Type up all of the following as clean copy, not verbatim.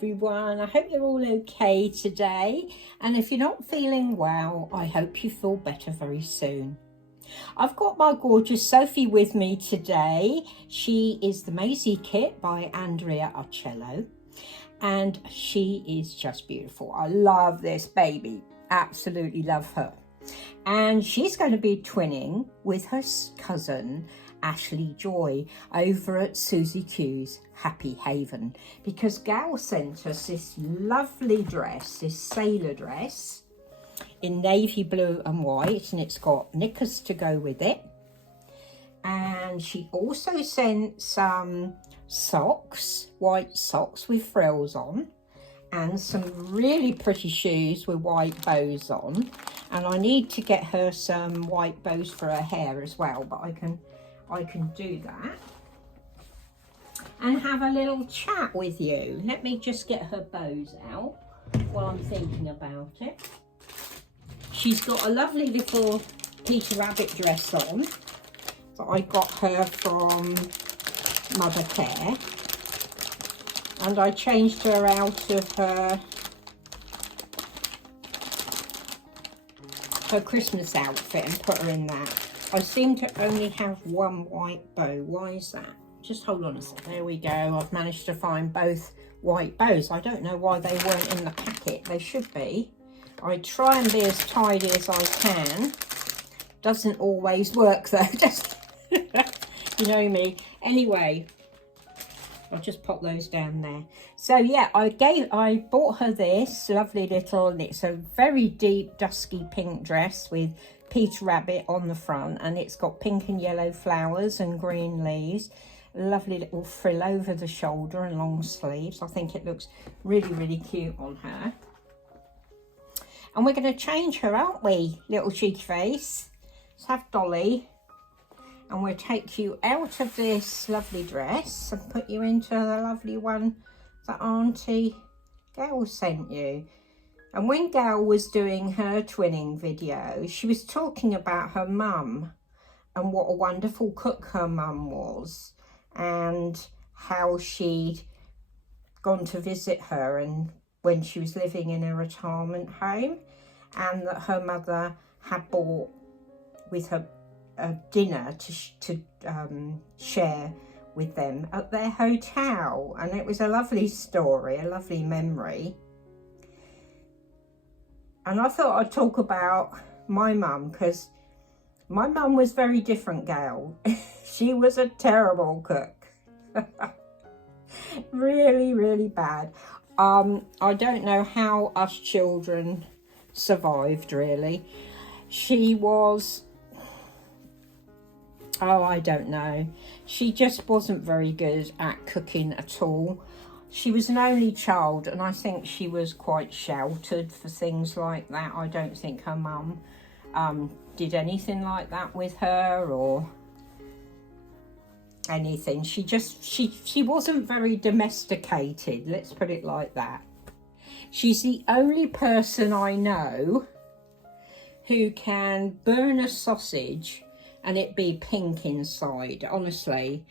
everyone. I hope you're all okay today. And if you're not feeling well, I hope you feel better very soon. I've got my gorgeous Sophie with me today. She is the Maizie kit by Andrea Archello. And she is just beautiful. I love this baby. Absolutely love her. And she's going to be twinning with her cousin Ashley Joy over at Susie Q's Happy Haven, because Gal sent us this lovely dress, this sailor dress in navy blue and white, and it's got knickers to go with it. And she also sent some socks, white socks with frills on, and some really pretty shoes with white bows on. And I need to get her some white bows for her hair as well, but I can do that and have a little chat with you. Let me just get her bows out while I'm thinking about it. She's got a lovely little Peter Rabbit dress on that I got her from Mother Care, and I changed her out of her Christmas outfit and put her in that. I seem to only have one white bow. Why is that? Just hold on a second. There we go. I've managed to find both white bows. I don't know why they weren't in the packet. They should be. I try and be as tidy as I can. Doesn't always work though. Just you know me. Anyway, I'll just pop those down there. So yeah, I bought her this lovely little, and it's a very deep dusky pink dress with Peter Rabbit on the front, and it's got pink and yellow flowers and green leaves. Lovely little frill over the shoulder and long sleeves. I think it looks really, really cute on her. And we're going to change her, aren't we, little cheeky face? Let's have Dolly. And we'll take you out of this lovely dress and put you into the lovely one that Auntie Gail sent you. And when Gail was doing her twinning video, she was talking about her mum and what a wonderful cook her mum was, and how she'd gone to visit her and when she was living in a retirement home, and that her mother had bought with her a dinner to share with them at their hotel. And it was a lovely story, a lovely memory. And I thought I'd talk about my mum, because my mum was very different, Gail. She was a terrible cook. Really, really bad. I don't know how us children survived, really. She was, oh, I don't know. She just wasn't very good at cooking at all. She was an only child, and I think she was quite sheltered for things like that. I don't think her mum did anything like that with her or anything. She wasn't very domesticated, let's put it like that. She's the only person I know who can burn a sausage and it be pink inside. Honestly,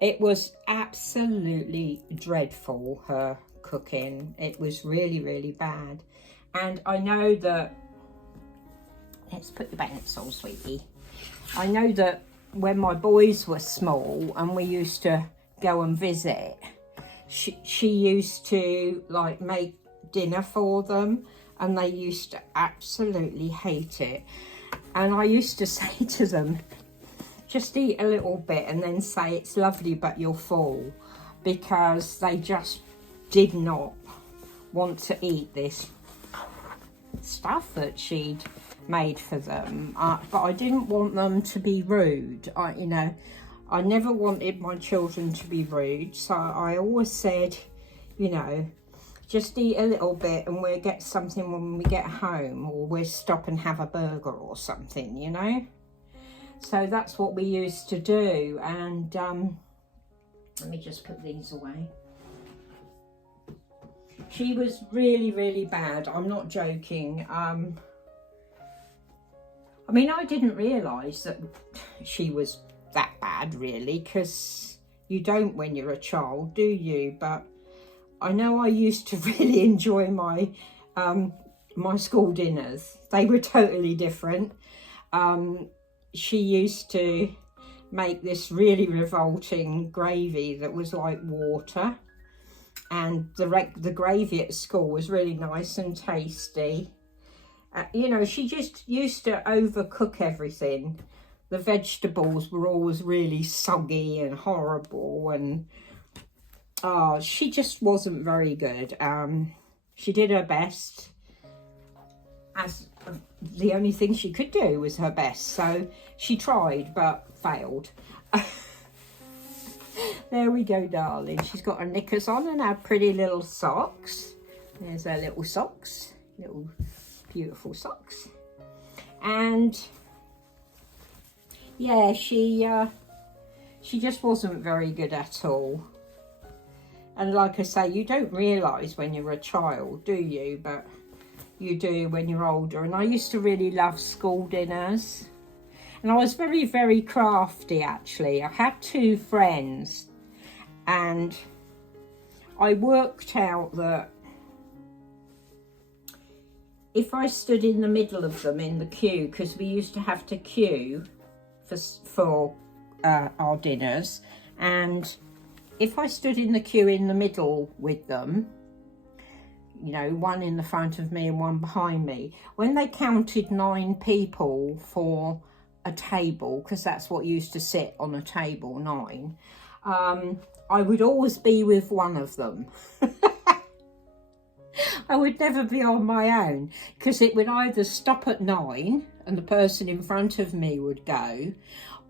it was absolutely dreadful, her cooking. It was really, really bad. And I know that, let's put your bonnets on, sweetie. I know that when my boys were small and we used to go and visit, she used to like make dinner for them, and they used to absolutely hate it. And I used to say to them, just eat a little bit and then say it's lovely but you're full, because they just did not want to eat this stuff that she'd made for them. But I didn't want them to be rude. I never wanted my children to be rude, so I always said, just eat a little bit and we'll get something when we get home, or we'll stop and have a burger or something, So that's what we used to do. And let me just put these away. She was really, really bad. I'm not joking. I didn't realise that she was that bad, really, because you don't when you're a child, do you? But I know I used to really enjoy my my school dinners. They were totally different. She used to make this really revolting gravy that was like water, and the gravy at school was really nice and tasty. You know, she just used to overcook everything. The vegetables were always really soggy and horrible, and she just wasn't very good. She did her best, as the only thing she could do was her best, so she tried but failed. There we go, darling. She's got her knickers on and her pretty little socks. There's her little socks, little beautiful socks. And yeah, she just wasn't very good at all. And like I say, you don't realise when you're a child, do you? But you do when you're older. And I used to really love school dinners. And I was very, very crafty, actually. I had 2 friends. And I worked out that if I stood in the middle of them in the queue, because we used to have to queue for our dinners, and if I stood in the queue in the middle with them, you know, one in the front of me and one behind me, when they counted 9 people for a table, because that's what used to sit on a table, 9, I would always be with one of them. I would never be on my own, because it would either stop at 9 and the person in front of me would go,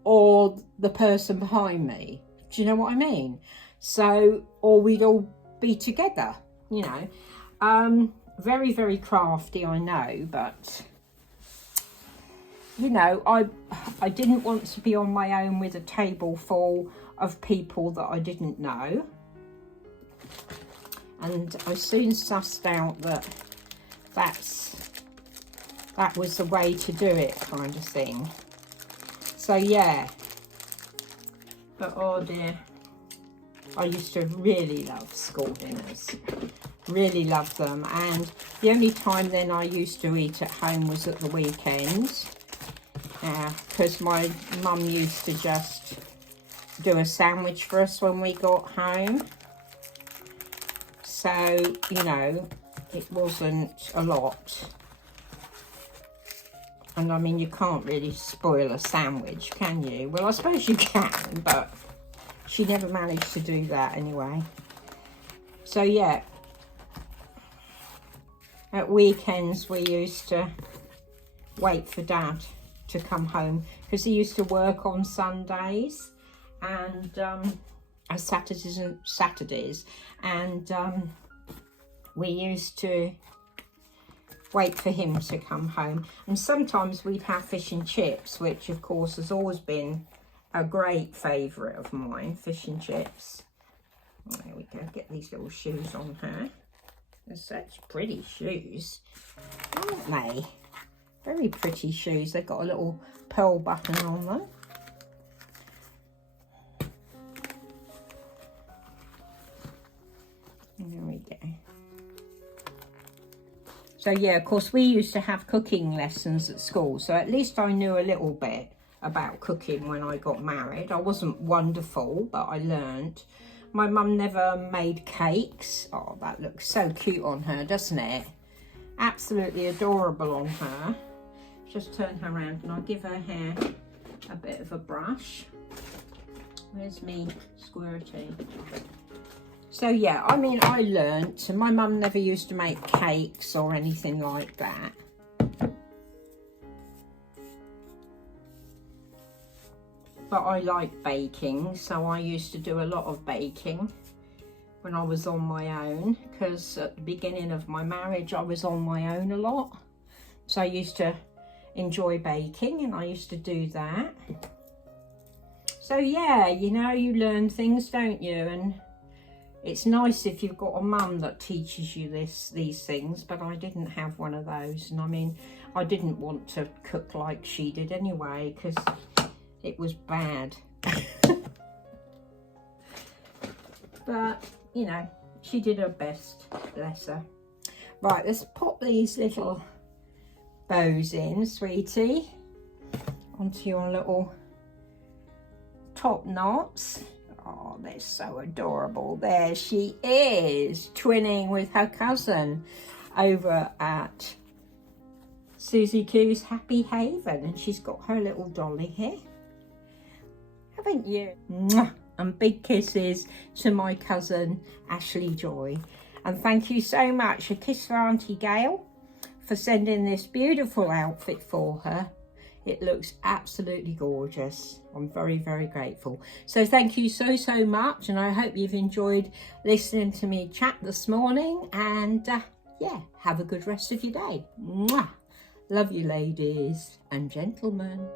or the person behind me. Do you know what I mean? So, or we'd all be together, you know. Very, very crafty, I know, but, you know, I didn't want to be on my own with a table full of people that I didn't know. And I soon sussed out that that was the way to do it, kind of thing. So yeah, but oh dear, I used to really love school dinners, really loved them. And the only time then I used to eat at home was at the weekends, because my mum used to just do a sandwich for us when we got home. So, you know, it wasn't a lot. And I mean, you can't really spoil a sandwich, can you? Well, I suppose you can, but she never managed to do that anyway. So yeah, at weekends we used to wait for Dad to come home, because he used to work on Sundays and Saturdays, and we used to wait for him to come home. And sometimes we'd have fish and chips, which of course has always been a great favourite of mine, fish and chips. There we go, get these little shoes on her. They're such pretty shoes, aren't they? Very pretty shoes. They've got a little pearl button on them. There we go. So yeah, of course we used to have cooking lessons at school, so at least I knew a little bit about cooking when I got married. I wasn't wonderful, but I learned. My mum never made cakes. Oh, that looks so cute on her, doesn't it? Absolutely adorable on her. Just turn her around and I'll give her hair a bit of a brush. Where's me squirty? So yeah, I mean, I learnt. My mum never used to make cakes or anything like that. But I like baking, so I used to do a lot of baking when I was on my own, because at the beginning of my marriage I was on my own a lot. So I used to enjoy baking and I used to do that. So yeah, you know, you learn things, don't you? And it's nice if you've got a mum that teaches you these things, but I didn't have one of those. And I mean, I didn't want to cook like she did anyway, because it was bad. But, you know, she did her best, bless her. Right, let's pop these little bows in, sweetie, onto your little top knots. Oh, they're so adorable. There she is, twinning with her cousin over at Susie Q's Happy Haven, and she's got her little dolly here, haven't you? Mwah! And big kisses to my cousin Ashley Joy, and thank you so much. A kiss for Auntie Gail for sending this beautiful outfit for her. It looks absolutely gorgeous. I'm very, very grateful. So thank you so, so much. And I hope you've enjoyed listening to me chat this morning. And yeah, have a good rest of your day. Mwah! Love you, ladies and gentlemen.